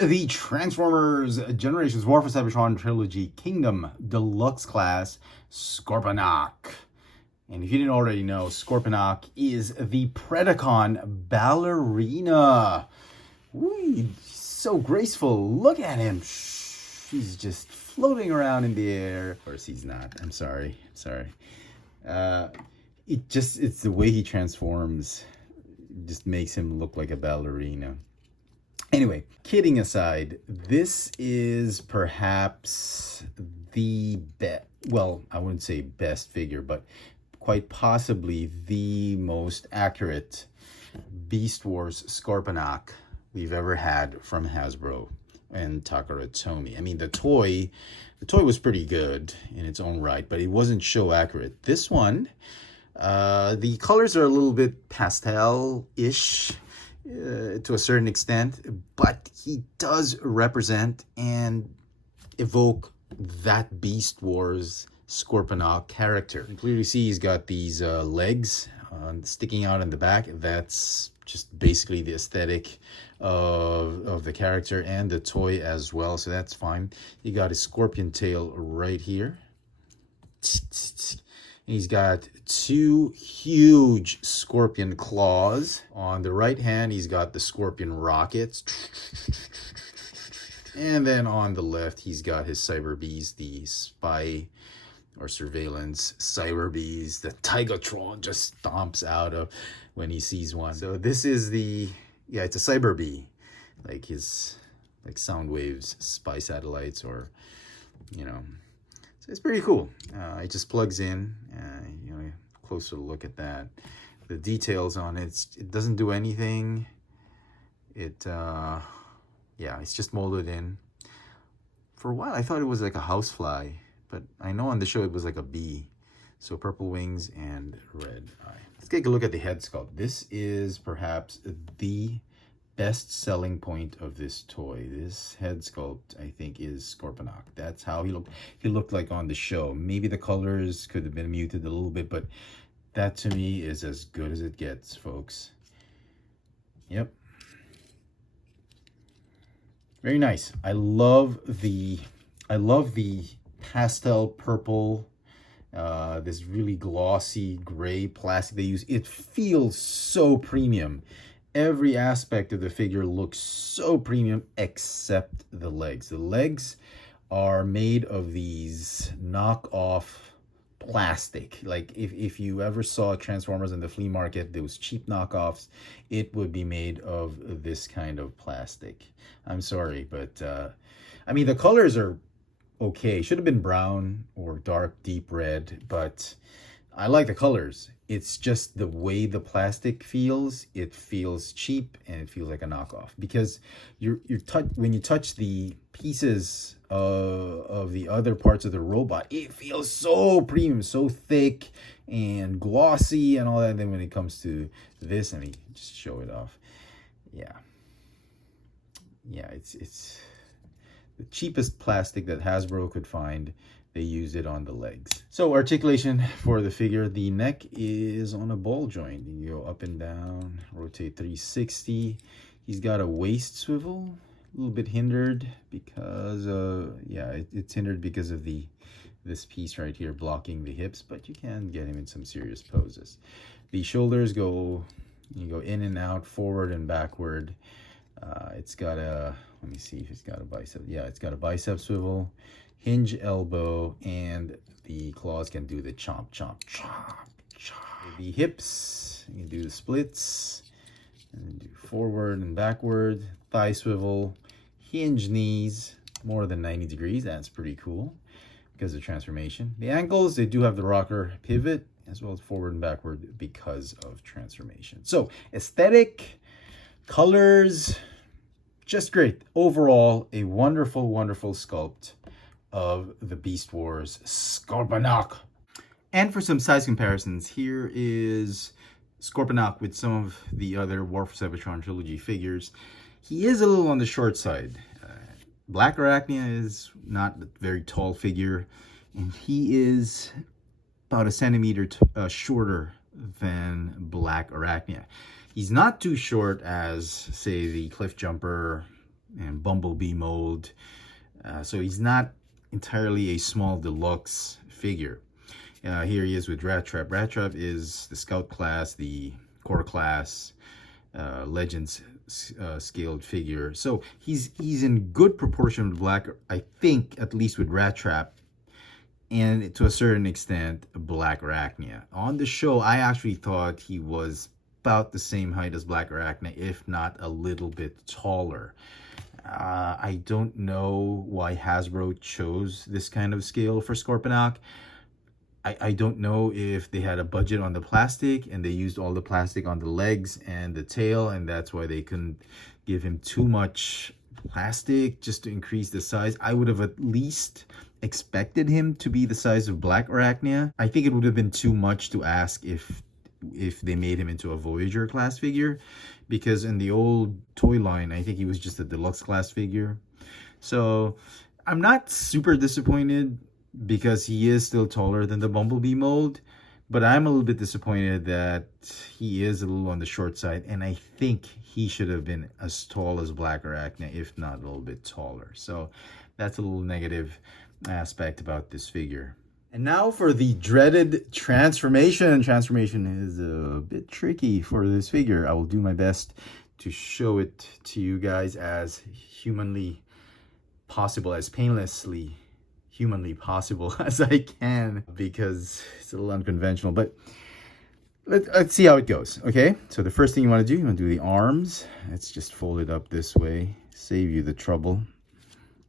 the Transformers Generations War for Cybertron Trilogy Kingdom Deluxe Class Scorponok. And if you didn't already know, Scorponok is the Predacon ballerina. Ooh, he's so graceful. Look at him. He's just floating around in the air. Of course he's not. I'm sorry. It's the way he transforms. It just makes him look like a ballerina. Anyway, kidding aside, this is perhaps the best, well, I wouldn't say best figure, but quite possibly the most accurate Beast Wars Scorponok we've ever had from Hasbro and Takara Tomy. I mean, the toy was pretty good in its own right, but it wasn't show accurate. This one, the colors are a little bit pastel-ish, to a certain extent, but he does represent and evoke that Beast Wars Scorponok character. You can clearly see he's got these legs sticking out in the back. That's just basically the aesthetic of the character and the toy as well, so that's fine. He got his scorpion tail right here. He's got two huge scorpion claws. On the right hand, he's got the scorpion rockets. And then on the left, he's got his cyber bees, the spy or surveillance cyber bees that Cybertron just stomps out of when he sees one. So this is it's a cyber bee, like his sound waves, spy satellites, or So it's pretty cool. It just plugs in. Closer look at that. The details on it. It doesn't do anything. It's just molded in. For a while, I thought it was like a housefly, but I know on the show it was like a bee. So purple wings and red eye. Let's take a look at the head sculpt. This is perhaps the best selling point of this toy. This head sculpt, I think, is Scorponok. That's how he looked. He looked like on the show. Maybe the colors could have been muted a little bit, but that to me is as good as it gets, folks. Yep. Very nice. I love the pastel purple, this really glossy gray plastic they use. It feels so premium. Every aspect of the figure looks so premium except the legs. The legs are made of these knockoff plastic. Like if you ever saw Transformers in the flea market, those cheap knockoffs, it would be made of this kind of plastic. I'm sorry, but I mean, the colors are okay. Should have been brown or dark deep red, but I like the colors. It's just the way the plastic feels. It feels cheap and it feels like a knockoff, because when you touch the pieces of the other parts of the robot, it feels so premium, so thick and glossy and all that. And then when it comes to this, let me just show it off. Yeah, it's the cheapest plastic that Hasbro could find. They use it on the legs. So articulation for the figure, the neck is on a ball joint. You go up and down, rotate 360. He's got a waist swivel, a little bit hindered because it's hindered because of this piece right here blocking the hips, but you can get him in some serious poses. The shoulders you go in and out, forward and backward. It's got let me see if it's got a bicep. Yeah, it's got a bicep swivel, hinge elbow, and the claws can do the chomp, chomp, chomp, chomp. The hips, you can do the splits, and then do forward and backward, thigh swivel, hinge knees, more than 90 degrees. That's pretty cool because of transformation. The ankles, they do have the rocker pivot, as well as forward and backward because of transformation. So aesthetic, colors, just great. Overall, a wonderful, wonderful sculpt of the Beast Wars Scorponok. And for some size comparisons, here is Scorponok with some of the other War for Cybertron Trilogy figures. He is a little on the short side. Black Arachnia is not a very tall figure, and he is about a centimeter shorter than Black Arachnia. He's not too short as, say, the Cliff Jumper, and Bumblebee mold. So he's not entirely a small deluxe figure. Here he is with Rat Trap. Rat Trap is the Scout class, the Core class, Legends scaled figure. So he's in good proportion with Black, I think, at least with Rat Trap, and to a certain extent, Black Arachnia. On the show, I actually thought he was about the same height as Black Arachnia, if not a little bit taller. I don't know why Hasbro chose this kind of scale for Scorponok. I don't know if they had a budget on the plastic and they used all the plastic on the legs and the tail, and that's why they couldn't give him too much plastic just to increase the size. I would have at least expected him to be the size of Black Arachnia. I think it would have been too much to ask if they made him into a Voyager class figure, because in the old toy line, I think he was just a deluxe class figure. So I'm not super disappointed because he is still taller than the Bumblebee mold, but I'm a little bit disappointed that he is a little on the short side, and I think he should have been as tall as Black Arachnia, if not a little bit taller. So that's a little negative aspect about this figure. And now for the dreaded transformation. Transformation is a bit tricky for this figure. I will do my best to show it to you guys as humanly possible, as painlessly humanly possible as I can, because it's a little unconventional, but let's see how it goes. Okay, so the first thing you want to do, you want to do the arms. Let's just fold it up this way, save you the trouble.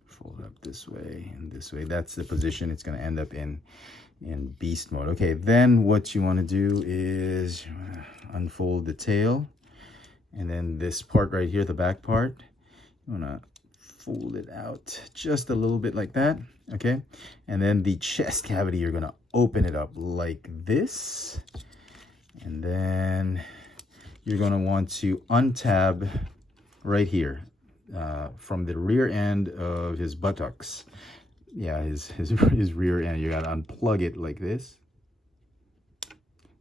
Fold up this way and this way. That's the position it's going to end up in beast mode. Okay, then what you want to do is unfold the tail, and then this part right here, the back part, you want to fold it out just a little bit like that. Okay, and then the chest cavity, you're going to open it up like this, and then you're going to want to untab right here from the rear end of his buttocks. Yeah, his rear end. You got to unplug it like this.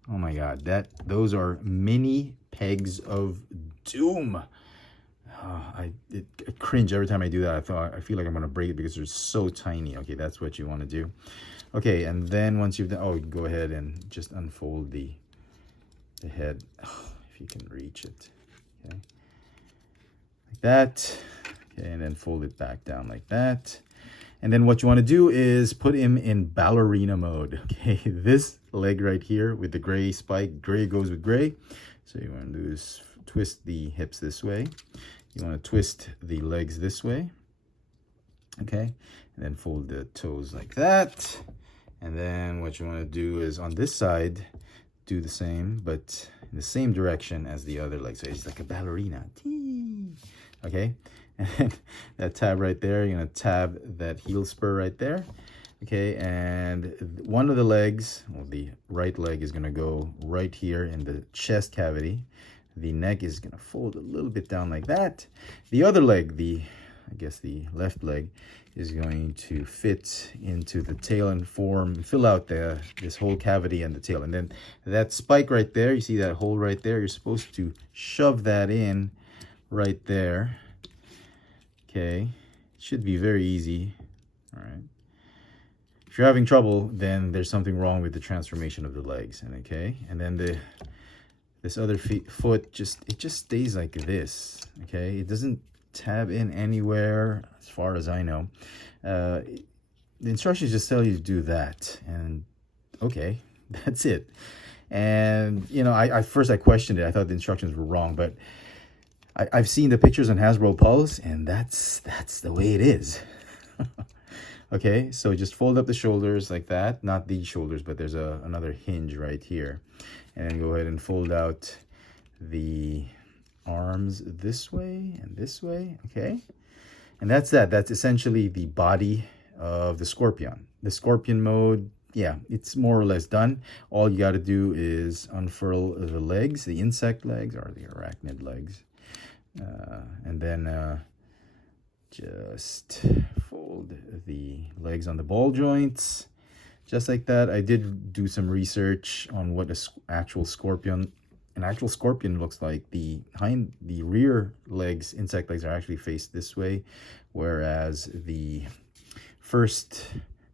Oh my god, those are mini pegs of doom. I cringe every time I do that. I feel like I'm gonna break it because they're so tiny. Okay, that's what you want to do. Okay, and then once you've done, go ahead and just unfold the head, if you can reach it. Okay, like that. Okay, and then fold it back down like that. And then what you want to do is put him in ballerina mode. Okay, this leg right here with the gray spike, gray goes with gray. So you want to do is twist the hips this way. You want to twist the legs this way. Okay, and then fold the toes like that. And then what you want to do is on this side, do the same, but in the same direction as the other leg. So it's like a ballerina. Okay, and then that tab right there, you're going to tab that heel spur right there. Okay, and one of the legs, well, the right leg is going to go right here in the chest cavity. The neck is going to fold a little bit down like that. The other leg, I guess the left leg, is going to fit into the tail and fill out this whole cavity and the tail. And then that spike right there, you see that hole right there? You're supposed to shove that in right there. Okay, should be very easy. All right. If you're having trouble, then there's something wrong with the transformation of the legs. And okay, and then this other foot just stays like this. Okay, it doesn't tab in anywhere as far as I know. The instructions just tell you to do that, and okay, that's it. And you know, I first questioned it. I thought the instructions were wrong, but I've seen the pictures on Hasbro Pulse, and that's the way it is. Okay, so just fold up the shoulders like that. Not these shoulders, but there's another hinge right here. And then go ahead and fold out the arms this way and this way. Okay, and that's that. That's essentially the body of the Scorpion. The Scorpion mode, yeah, it's more or less done. All you got to do is unfurl the legs, the insect legs or the arachnid legs. And then just fold the legs on the ball joints, just like that. I did do some research on what an actual Scorpion an actual scorpion looks like. The rear legs, insect legs, are actually faced this way, whereas the first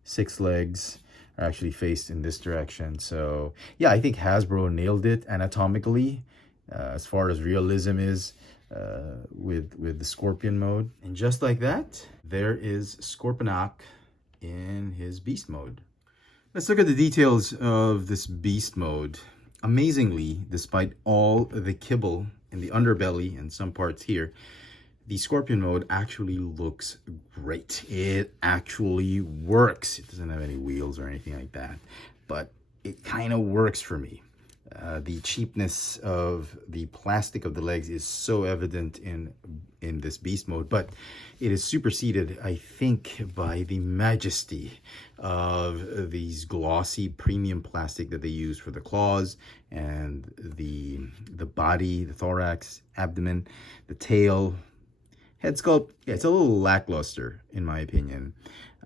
6 legs are actually faced in this direction. So yeah, I think Hasbro nailed it anatomically, as far as realism is, with the scorpion mode. And just like that, there is Scorponok in his beast mode. Let's look at the details of this beast mode. Amazingly, despite all the kibble in the underbelly and some parts here, the scorpion mode actually looks great. It actually works. It doesn't have any wheels or anything like that, but it kind of works for me. The cheapness of the plastic of the legs is so evident in this beast mode, but it is superseded, I think, by the majesty of these glossy premium plastic that they use for the claws and the body, the thorax, abdomen, the tail, head sculpt. Yeah, it's a little lackluster in my opinion.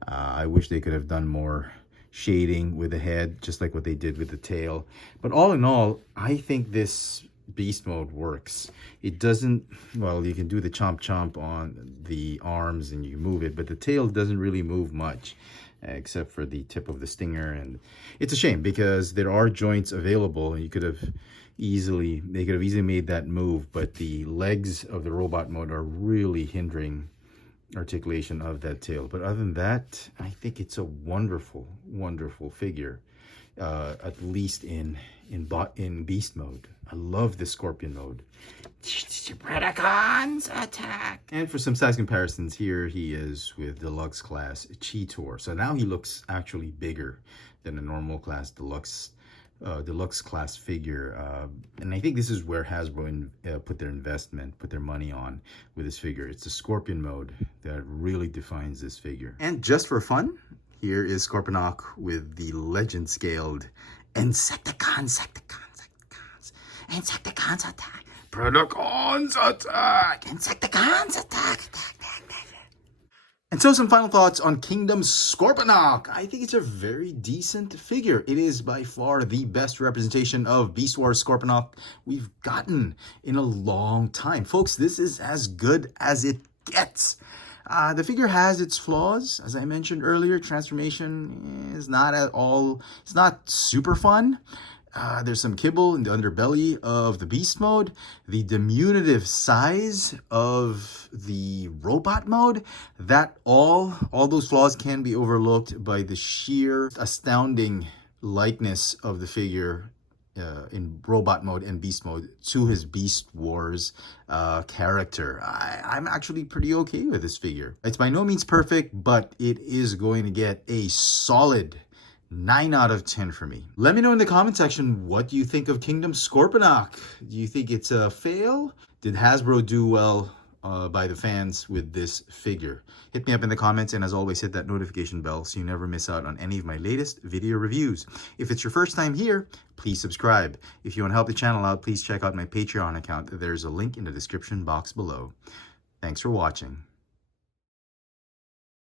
I wish they could have done more shading with the head, just like what they did with the tail. But all in all, I think this beast mode works. It doesn't, well, you can do the chomp chomp on the arms and you move it, but the tail doesn't really move much, except for the tip of the stinger. And it's a shame because there are joints available and they could have easily made that move, but the legs of the robot mode are really hindering articulation of that tail. But other than that, I think it's a wonderful, wonderful figure, at least in beast mode. I love the scorpion mode. Predacons attack! And for some size comparisons, here he is with Deluxe class Cheetor. So now he looks actually bigger than a normal class Deluxe class figure, and I think this is where Hasbro put their money on with this figure. It's the scorpion mode that really defines this figure. And just for fun, here is Scorponok with the legend scaled Insecticons attack, Predacons attack, Insecticons attack. And so some final thoughts on Kingdom Scorponok. I think it's a very decent figure. It is by far the best representation of Beast Wars Scorponok we've gotten in a long time. Folks, this is as good as it gets. The figure has its flaws. As I mentioned earlier, transformation is not at all, it's not super fun. There's some kibble in the underbelly of the beast mode. The diminutive size of the robot mode, that all those flaws can be overlooked by the sheer astounding likeness of the figure in robot mode and beast mode to his Beast Wars character. I'm actually pretty okay with this figure. It's by no means perfect, but it is going to get a solid 9 out of 10 for me. Let me know in the comment section, what do you think of Kingdom Scorponok? Do you think it's a fail? Did Hasbro do well by the fans with this figure? Hit me up in the comments, and as always, hit that notification bell so you never miss out on any of my latest video reviews. If it's your first time here, please subscribe. If you want to help the channel out, please check out my Patreon account. There's a link in the description box below. Thanks for watching.